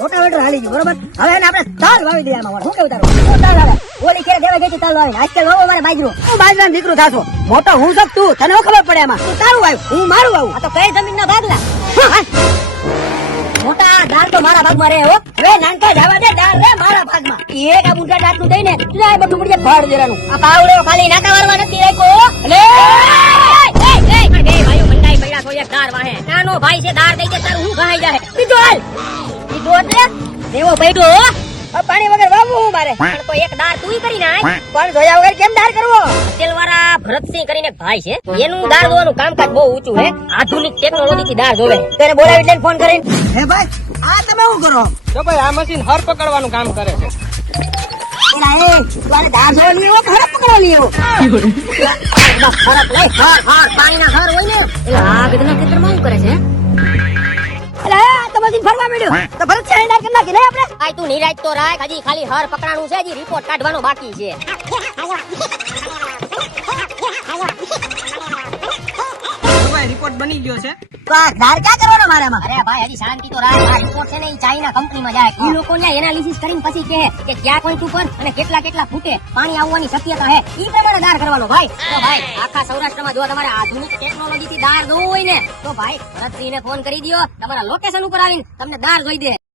Rotavator હાલી ગયું બરોબર. હવે એને આપણે તાલ વાવી દઈએ આમાં. શું કેવું તારું? શું તાલ હાલે? ઓલી ખેરે દેવા ગઈ તાલ વાવી. આજકાલ વાવો મારે બાજરો. તું બાજરાનો દીકરો થાશો. મોટો હું સક તું. તને શું ખબર પડે એમાં? તું તારું વાવ, હું મારું વાવું. આ તો કઈ જમીનના ભાગલા. મોટા દાર તો મારા ભાગમાં રહે હો. હવે નાનકા જવા દે, દાર રે મારા ભાગમાં. એક આ મુંડા દાંતનું દઈને તું બધું પડી જાય ભાડ દેરાનું. આ પાવડો ખાલી નાકા વારવા નથી રાખ્યો. અલે બે ભાઈઓ મંડાઈ પડ્યા તો એક દાર વાહે. નાનો ભાઈ છે, દાર દઈ દે તારું હું ગહાઈ જાય. બીજો હાલ બીજો એટલે દેવો પૈડો. પાણી વગર વાવવું હું મારે. પણ તો એક દાર તુંય કરી નાખ. પણ જોયા વગર કેમ દાર કરવો? તેલવાળા ભરતસિંહ કરીને એક ભાઈ છે, એનું દાર દોવાનું કામકાજ બહુ ઊંચું છે. આધુનિક ટેકનોલોજી થી દાર દોવે. તેને બોલાવી લઈને ફોન કરીને, હે ભાઈ આ તમે શું કરો? તો ભાઈ આ મશીન હર પકડવાનું કામ કરે છે. એલા એ તું દાર જોવા લઈ આવ્યો, હરપ પકડવા લઈ આવ્યો? હરપ લઈ હર પાણીના હર હોય ને એટલે આ ગધના ખેતરમાં શું કરે છે? ફરવા મળ્યો તો ભરત છે ના કે નાખી લે આપણે. આય તું નિરાજ તો રાખ, હજી ખાલી હર પકડાણું છે, હજી રિપોર્ટ કાઢવાનો બાકી છે. રિપોર્ટ બની ગયો છે. વાહ ધાર ક્યાં કરવાનો મારે આમાં? અરે ભાઈ હજી શાંતિ તો રાખ. આ રિપોર્ટ છે ને ઈ ચાઇના કંપનીમાં જાય. ઈ લોકો ને એનાલિસિસ કરીને પછી કહે કે ક્યાં પોઈન્ટ ઉપર અને કેટલા ફૂટે પાણી આવવાની શક્યતા છે. ઈ પ્રમાણે દાર કરવાનો ભાઈ. તો ભાઈ આખા સૌરાષ્ટ્રમાં જો તમારે આધુનિક ટેકનોલોજી થી દાર જોવું હોય ને તો ભાઈ ભરતસિંહને ફોન કરી દયો. તમારા લોકેશન ઉપર આવીને તમને દાર જોઈ દે.